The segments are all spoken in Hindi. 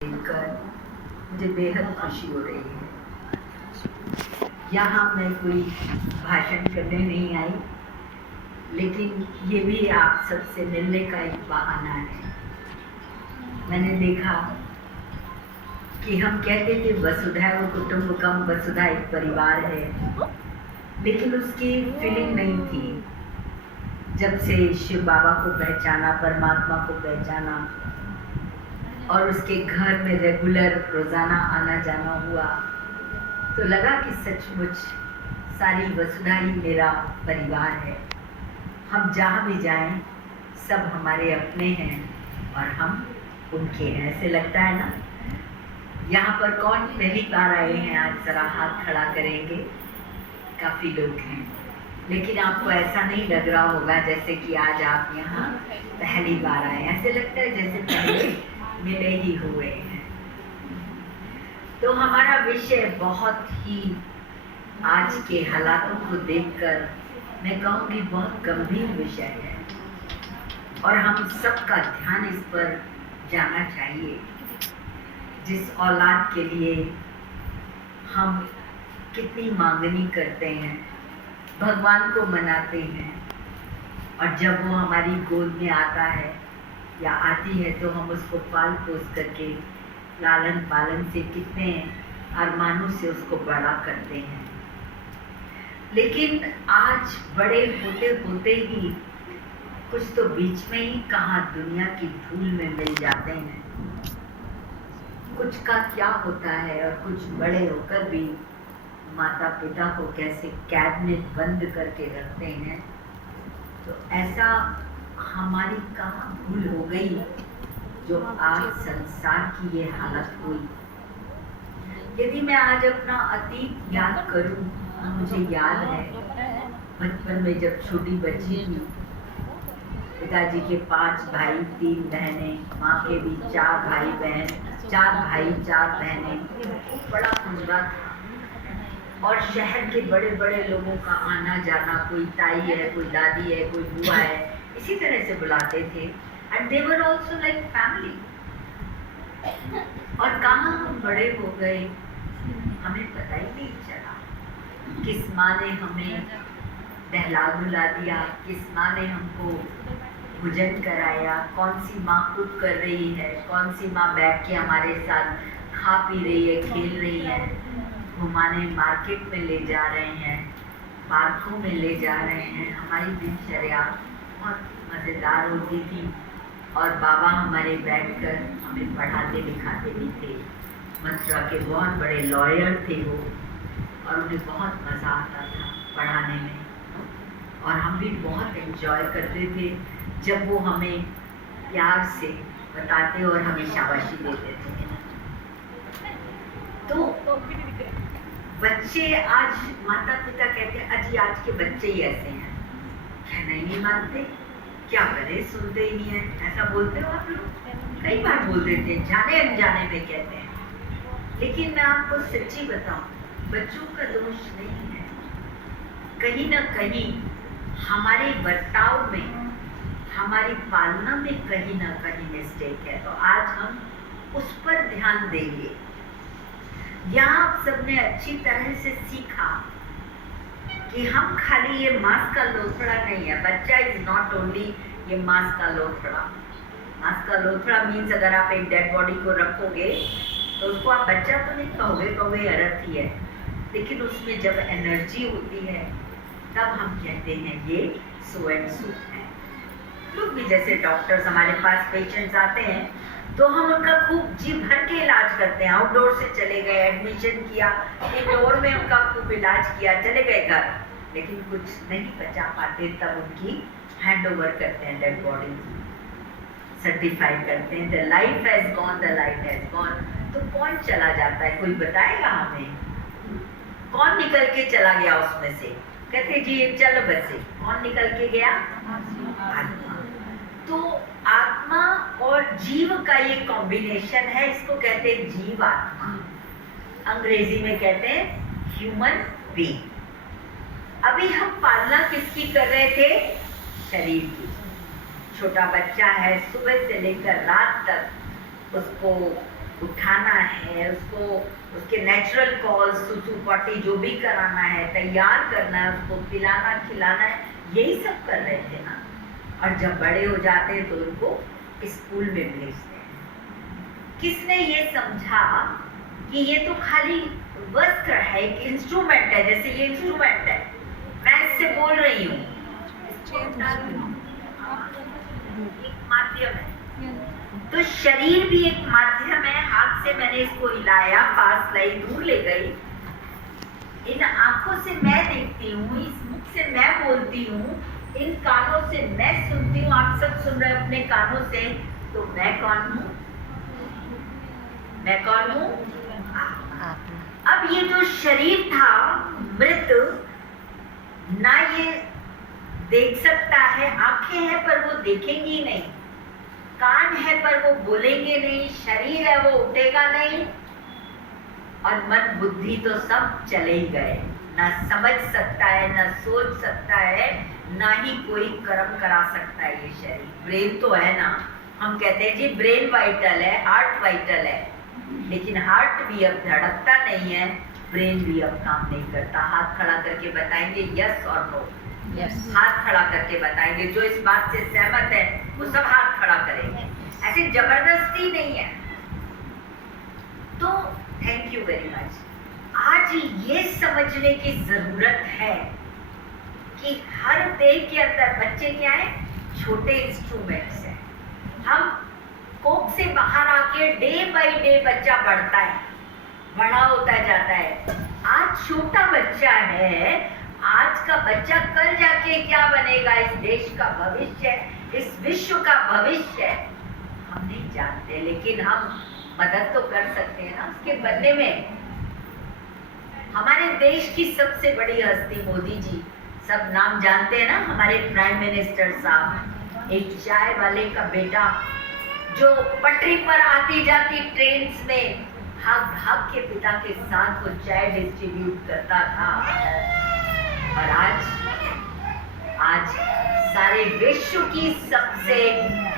देखकर मुझे बेहद खुशी हो रही है। यहाँ मैं कोई भाषण करने नहीं आई, लेकिन ये भी आप सबसे मिलने का एक बहाना है। मैंने देखा कि हम कहते थे वसुधैव कुटुंबकम, वसुधा एक परिवार है, लेकिन उसकी फीलिंग नहीं थी। जब से शिव बाबा को पहचाना, परमात्मा को पहचाना और उसके घर में रेगुलर रोजाना आना जाना हुआ, तो लगा कि सचमुच सारी वसुधा ही मेरा परिवार है। हम जहाँ भी जाएं सब हमारे अपने हैं और हम उनके हैं, ऐसे लगता है ना। यहाँ पर कौन पहली बार आए हैं? आज जरा हाथ खड़ा करेंगे। काफी लोग हैं, लेकिन आपको ऐसा नहीं लग रहा होगा जैसे कि आज आप यहाँ पहली बार आए। ऐसे लगता है जैसे पहले मिले ही हुए हैं। तो हमारा विषय बहुत ही आज के हालातों को देखकर मैं कहूँगी बहुत गंभीर विषय है और हम सबका ध्यान इस पर जाना चाहिए। जिस औलाद के लिए हम कितनी मांगनी करते हैं, भगवान को मनाते हैं, और जब वो हमारी गोद में आता है या आती है तो हम उसको पाल पोस करके लालन पालन से कितने अरमानों से उसको बड़ा करते हैं। लेकिन आज बड़े होते होते ही कुछ तो बीच में ही कहाँ दुनिया की धूल में मिल जाते हैं। कुछ का क्या होता है और कुछ बड़े होकर भी माता पिता को कैसे कैद में बंद करके रखते हैं। तो ऐसा हमारी कहाँ भूल हो गई जो आज संसार की ये हालत हुई। यदि मैं आज अपना अतीत याद करूं तो मुझे याद है बचपन में जब छोटी बच्ची थी, पिताजी के 5 भाई 3 बहनें, माँ के भी 4 भाई बहन, 4 भाई 4 बहनें, बड़ा पूरा था। और शहर के बड़े बड़े लोगों का आना जाना, कोई ताई है, कोई दादी है, कोई बुआ है, इसी तरह से बुलाते थे। And they were also like family. और कहाँ हम बड़े हो गए हमें पता ही नहीं चला। किस माँ ने हमें दहला धुला दिया, किस माँ ने हमको भोजन कराया, कौन सी माँ कुक कर रही है, कौन सी माँ बैठ के हमारे साथ खा पी रही है, खेल रही है, घुमाने मार्केट में ले जा रहे हैं, पार्कों में ले जा रहे हैं। हमारी दिनचर्या बहुत मज़ेदार होती थी और बाबा हमारे बैठकर हमें पढ़ाते लिखाते भी थे। मथुरा के बहुत बड़े लॉयर थे वो, और उन्हें बहुत मज़ा आता था पढ़ाने में, और हम भी बहुत एंजॉय करते थे जब वो हमें प्यार से बताते और हमें शाबाशी देते थे। तो बच्चे आज माता पिता कहते हैं अजी आज के बच्चे ही ऐसे हैं, कहना ही नहीं मानते, क्या करें, सुनते ही नहीं है। ऐसा बोलते हो आप लोग? कई बार बोल देते हैं, जाने अनजाने में कहते हैं। लेकिन मैं आपको सच्ची बताऊं, बच्चों का दोष नहीं है। कहीं ना कहीं हमारे बर्ताव में, हमारी पालना में कहीं ना कहीं मिस्टेक है। तो आज हम उस पर ध्यान देंगे। यहाँ आप सबने अच्छी तरह से सीखा कि हम खाली ये मांस का लोथड़ा नहीं है। बच्चा इज नॉट ओनली ये मांस का लोथड़ा। मांस का लोथड़ा मीन्स अगर आप एक डेड बॉडी को रखोगे तो उसको आप बच्चा तो नहीं कहोगे, अर्थ ही है। लेकिन उसमें जब एनर्जी होती है तब हम कहते हैं ये सो एंड सो है। लोग भी जैसे डॉक्टर्स हमारे पास पेशेंट्स आते हैं तो हम उनका खूब जी भर के इलाज करते हैं। आउटडोर से चले गए, एडमिशन किया, इंडोर में उनका खूब इलाज किया, चले गए घर, लेकिन कुछ नहीं बचा पाते तब उनकी हैंड ओवर करते हैं, डेड बॉडी सर्टिफाई करते हैं, the life has gone, the life has gone. तो कौन चला जाता है, कोई बताएगा हमें? कौन निकल के चला गया उसमें से? कहते जी चलो बच्चे, कौन निकल के गया? आत्मा। तो आत्मा और जीव का ये कॉम्बिनेशन है, इसको कहते हैं जीव आत्मा। अंग्रेजी में कहते हैं ह्यूमन बीइंग। अभी हम पालना किसकी कर रहे थे? शरीर की। छोटा बच्चा है, सुबह से लेकर रात तक उसको उठाना है, उसको उसके नेचुरल कॉल्स सुसु पॉटी जो भी कराना है, तैयार करना है, उसको पिलाना खिलाना है, यही सब कर रहे थे ना। और जब बड़े हो जाते हैं तो उनको स्कूल में भेजते हैं। किसने ये समझा कि ये तो खाली वस्त्र है, एक इंस्ट्रूमेंट है, जैसे ये इंस्ट्रूमेंट है, मैं इससे बोल रही हूँ, एक माध्यम है। तो शरीर भी एक माध्यम है। हाथ से मैंने इसको हिलाया, पास लाई, दूर ले गई। इन आंखों से मैं देखती हूँ, इस मुख से मैं बोलती हूँ, इन कानों से मैं सुनती हूँ। आप सब सुन रहे हो अपने कानों से, तो मैं कौन हूँ? मैं कौन हूँ? अब ये जो शरीर था मृत, ना ये देख सकता है, आंखें हैं पर वो देखेंगी नहीं, कान है पर वो बोलेंगे नहीं, शरीर है वो उठेगा नहीं, और मन बुद्धि तो सब चले ही गए। ना समझ सकता है, ना सोच सकता है, ना ही कोई कर्म करा सकता है ये शरीर। ब्रेन तो है ना, हम कहते हैं जी ब्रेन वाइटल है, हार्ट वाइटल है, लेकिन हार्ट भी अब धड़कता नहीं है, ब्रेन भी अब काम नहीं करता। हाथ खड़ा करके बताएंगे यस और नो। Yes. हाथ खड़ा करके बताएंगे, जो इस बात से सहमत है वो सब हाथ खड़ा करेंगे, ऐसी जबरदस्ती नहीं है। तो थैंक यू वेरी मच। आज ये समझने की जरूरत है कि हर देह के अंदर बच्चे क्या है? छोटे इंस्ट्रूमेंट्स हैं। हम कोख से बाहर आके डे बाय डे बच्चा बढ़ता है, बड़ा होता जाता है। आज छोटा बच्चा है, आज का बच्चा कल जाके क्या बनेगा, इस देश का भविष्य, इस विश्व का भविष्य हम नहीं जानते, लेकिन हम मदद तो कर सकते हैं ना उसके बनने में। हमारे देश की सबसे बड़ी हस्ती मोदी जी, सब नाम जानते हैं ना, हमारे प्राइम मिनिस्टर साहब। एक चाय वाले का बेटा जो पटरी पर आती जाती ट्रेन में भाग भाग के पिता के साथ वो चाय डिस्ट्रीब्यूट करता था। और आज सारे विश्व की सबसे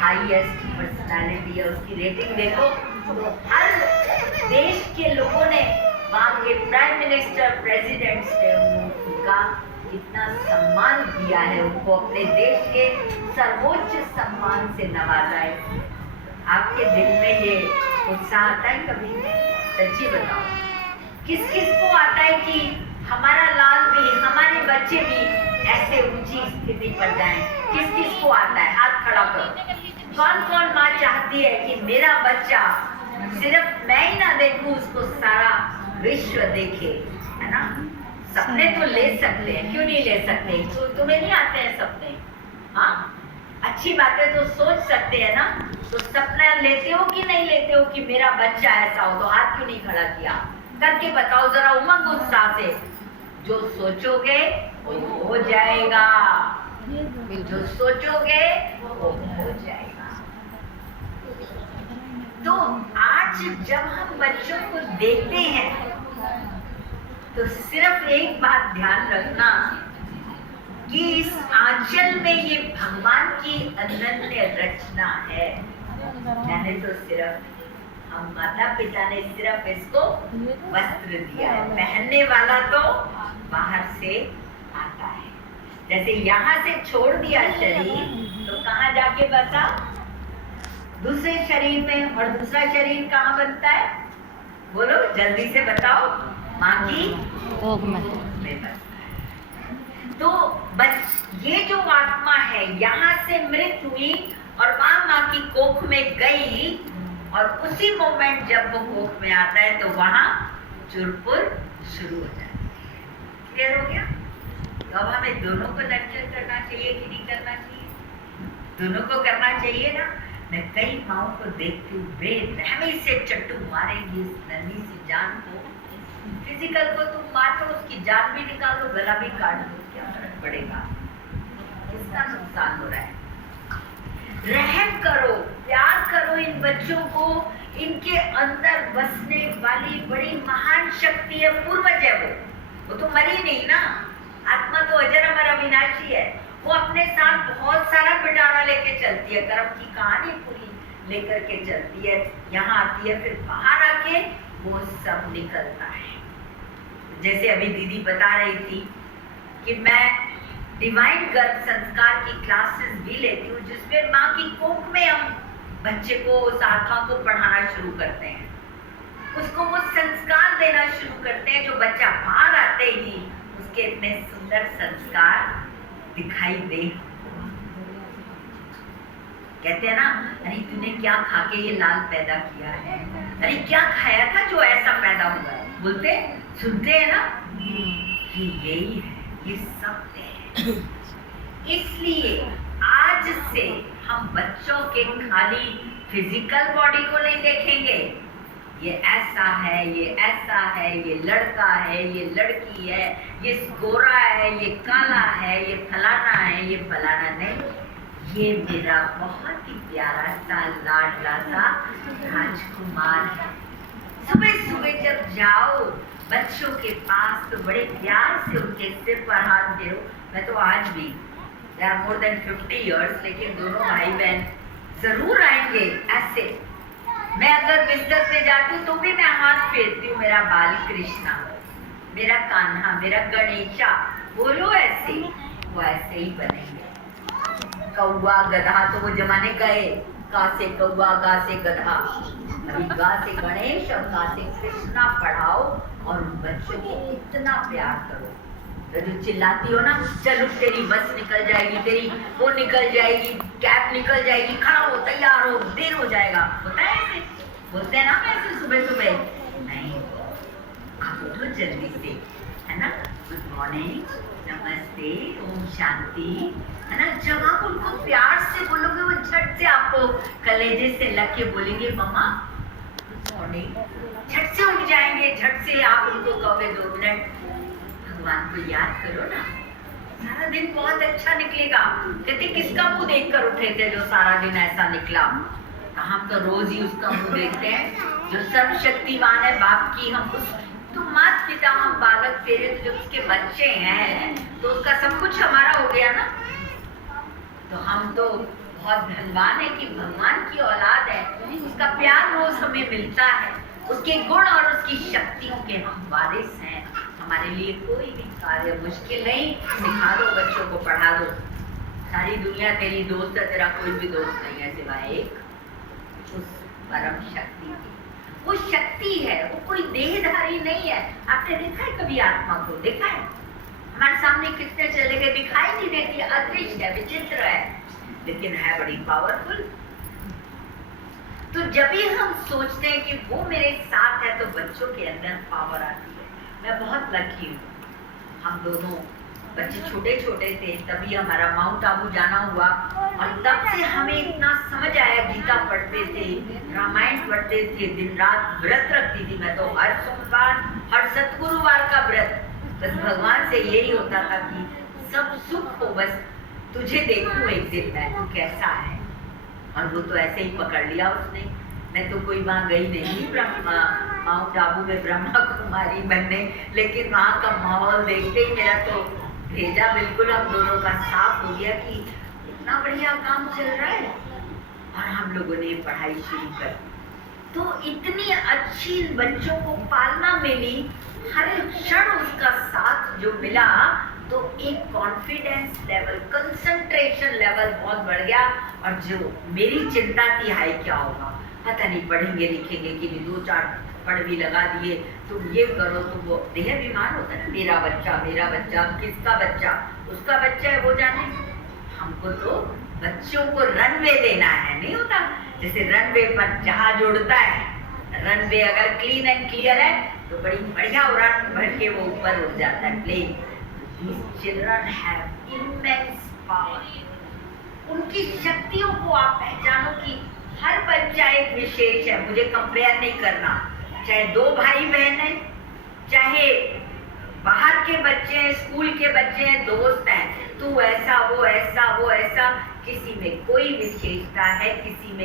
हाईएस्ट पर्सनालिटी है, उसकी रेटिंग देखो तो हर देश के लोगों ने, वहाँ के प्राइम मिनिस्टर, प्रेसिडेंट्स ने उनका इतना सम्मान दिया है, उनको अपने देश के सर्वोच्च सम्मान से नवाजा है। आपके दिल में ये उत्साह आता है कभी? सच्ची बताओ, किस किस को आता है कि हमारा लाल भी, हमारे बच्चे भी ऐसे ऊंची स्थिति पर जाएं? किस किस को आता है? हाथ खड़ा करो। कौन कौन माँ चाहती है कि मेरा बच्चा सिर्फ मैं ही ना देखूं, उसको सारा विश्व देखे, है ना? सपने तो ले सकते हैं, क्यों नहीं ले सकते? तो तुम्हें नहीं आते हैं सपने? हाँ, अच्छी बातें तो सोच सकते हैं ना। तो सपना लेते हो कि नहीं लेते हो कि मेरा बच्चा ऐसा हो? तो हाथ क्यों नहीं खड़ा किया? करके बताओ जरा उमंग उत्साह से। जो सोचोगे वो हो जाएगा, जो सोचोगे वो हो जाएगा। तो आज जब हम बच्चों को देखते हैं तो सिर्फ एक बात ध्यान रखना कि इस आंचल में ये भगवान की अनन्य रचना है। मैंने तो सिर्फ, हम माता पिता ने सिर्फ इसको वस्त्र दिया है, पहनने वाला तो बाहर से आता है। जैसे यहाँ से छोड़ दिया शरीर तो कहाँ जाके बसा? दूसरे शरीर में। और दूसरा शरीर कहाँ बनता है? बोलो जल्दी से बताओ। माँ की कोख में बनता है। तो ये जो आत्मा है यहाँ से मृत हुई और वहां माँ की कोख में गई, और उसी मोमेंट जब वो कोख में आता है तो वहां चुरपुर शुरू हो जाता है। क्लियर हो गया? तो अब हमें दोनों को नर्चर करना चाहिए कि नहीं करना चाहिए? दोनों को करना चाहिए ना। मैं कई माओं को देखती हूँ बेरहमी से चट्टू मारेंगी इस नन्ही सी जान को। फिजिकल को तुम मारो, उसकी जान भी निकालो, गला भी काट दो, क्या फर्क पड़ेगा? किसका नुकसान हो रहा है? रहम करो, प्यार करो इन बच्चों को। इनके अंदर बसने वाली बड़ी महान शक्ति है, पूर्वज है वो तो मरी नहीं ना। आत्मा तो अजर अमर अविनाशी है। वो अपने साथ बहुत सारा पिटारा लेके चलती है। कर्म की कहानी पूरी लेकर के चलती है, यहाँ आती है, फिर बाहर आके वो सब निकलता है। जैसे अभी दीदी बता रही थी कि मैं डिवाइन गर्भ संस्कार की क्लासेस भी लेती हूँ, जिसमें माँ की कोख में हम बच्चे को, उस आत्मा को पढ़ाना शुरू करते हैं, उसको वो संस्कार देना शुरू करते हैं जो बच्चा बाहर आते ही उसके इतने सुंदर संस्कार दिखाई दे। कहते हैं ना, अरे तूने क्या खा के ये लाल पैदा किया है, अरे क्या खाया था जो ऐसा पैदा हुआ है, बोलते सुनते हैं ना, कि यही है, ये सत्य है। इसलिए आज से हम बच्चों के खाली फिजिकल बॉडी को नहीं देखेंगे, ये ऐसा है, ये ऐसा है, ये लड़का है, ये लड़की है, ये गोरा है, ये काला है, ये फलाना है, ये फलाना नहीं, ये मेरा बहुत ही प्यारा सा लाडला सा राजकुमार है। सुबह सुबह जब जाओ बच्चों के पास तो बड़े प्यार से उनके सिर पर हाथ दो। मैं तो आज भी, they are more than 50 years, लेकिन दोनों भाई बहन जरूर आएंगे ऐसे। मैं अगर बिस्तर पे जाती हूँ तो भी मैं हाथ फेरती हूँ, मेरा बाल कृष्णा, मेरा कान्हा, मेरा गणेशा, बोलो ऐसे, वो ऐसे ही बनेंगे। कौवा गधा तो वो जमाने गए, का से कौवा, गा से गधा, अभी गा से गणेश और गा से कृष्णा पढ़ाओ और उन बच्चों को इतना प्यार करो। तो चिल्लाती हो ना, चलो तेरी बस निकल जाएगी, तेरी वो निकल जाएगी, कैब निकल जाएगी, खड़ा हो, तैयार हो, देर हो जाएगा, होता है ऐसे, बोलते हैं ना ऐसे सुबह सुबह, नहीं उठो जल्दी से, है ना, गुड मॉर्निंग, नमस्ते, ओम शांति, है ना। जब आप उनको प्यार से बोलोगे वो झट से आपको कलेजे से लग के बोलेंगे मम्मा गुड मॉर्निंग, झट से उठ जाएंगे, झट से आप उनको कहोगे 2 मिनट भगवान को याद करो ना, सारा दिन बहुत अच्छा निकलेगा। कहते किसका मुंह देखकर उठे थे जो सारा दिन ऐसा निकला, हम तो रोज ही उसका मुंह देखते हैं जो सर्वशक्तिमान है, बाप की हम उस तो माता पिता हम बालक तेरे, तो जब उसके बच्चे हैं तो उसका सब कुछ हमारा हो गया ना। तो हम तो बहुत धनवान है कि भगवान की औलाद है, उसका प्यार रोज हमें मिलता है, उसके गुण और उसकी शक्तियों के हम वारिस हैं। हमारे लिए कोई भी कार्य मुश्किल नहीं, सिखा दो, बच्चों को पढ़ा दो, सारी दुनिया तेरी दोस्त है, तेरा कोई भी दोस्त नहीं है सिवाय एक उस परम शक्ति की। वो शक्ति है, वो कोई देहधारी नहीं है। आपने देखा है कभी आत्मा को? देखा है? हमारे सामने कितने चले गए, दिखाई नहीं देती, अदृश्य है, विचित्र है, लेकिन है बड़ी पावरफुल। तो जब भी हम सोचते हैं कि वो मेरे साथ है तो बच्चों के अंदर पावर आती है। मैं बहुत लकी हूँ, हम दोनों बच्चे छोटे छोटे थे तभी हमारा माउंट आबू जाना हुआ, और तब से हमें इतना समझ आया, गीता पढ़ते थे, रामायण पढ़ते थे, दिन रात व्रत रखती थी मैं तो, हर सोमवार, हर सतगुरुवार का व्रत। बस भगवान से यही होता था कि सब सुख हो, बस तुझे देखूं एक दिन मैं, तू कैसा है। और वो तो ऐसे ही पकड़ लिया उसने। मैं तो कोई वहाँ गई नहीं माउंट आबू में ब्रह्मा कुमारी बनने, लेकिन वहाँ का माहौल देखते ही मेरा तो भेजा बिल्कुल हम दोनों का साफ हो गया कि इतना बढ़िया काम चल रहा है। और हम लोगों ने पढ़ाई शुरू कर, तो इतनी अच्छी बच्चों को पालना मिली, हर क्षण उसका साथ जो मिला, तो एक कॉन्फिडेंस लेवल, कंसंट्रेशन लेवल बहुत बढ़ गया। और जो मेरी चिंता थी, हाय क्या होगा, पता नहीं पढ़ेंगे लिखेंगे कि नहीं, 2-4 पढ़ भी लगा दिए, तुम ये करो, तो वो देहाभिमान होता है ना, मेरा बच्चा, किसका बच्चा, उसका बच्चा है वो जाने। हमको तो बच्चों को रनवे देना है, नहीं होता जैसे रनवे पर जहाज उड़ता है, रनवे अगर क्लीन एंड क्लियर है तो बड़ी बढ़िया उड़ान भर के वो ऊपर उड़ जाता है plane. These children have immense power. उनकी शक्तियों को आप पहचानो कि हर बच्चा एक विशेष है, मुझे कंपेयर नहीं करना, चाहे 2 भाई बहन हैं, चाहे बाहर के बच्चे हैं, स्कूल के बच्चे हैं, दोस्त हैं, तू ऐसा, वो ऐसा, किसी में कोई विशेषता है, किसी में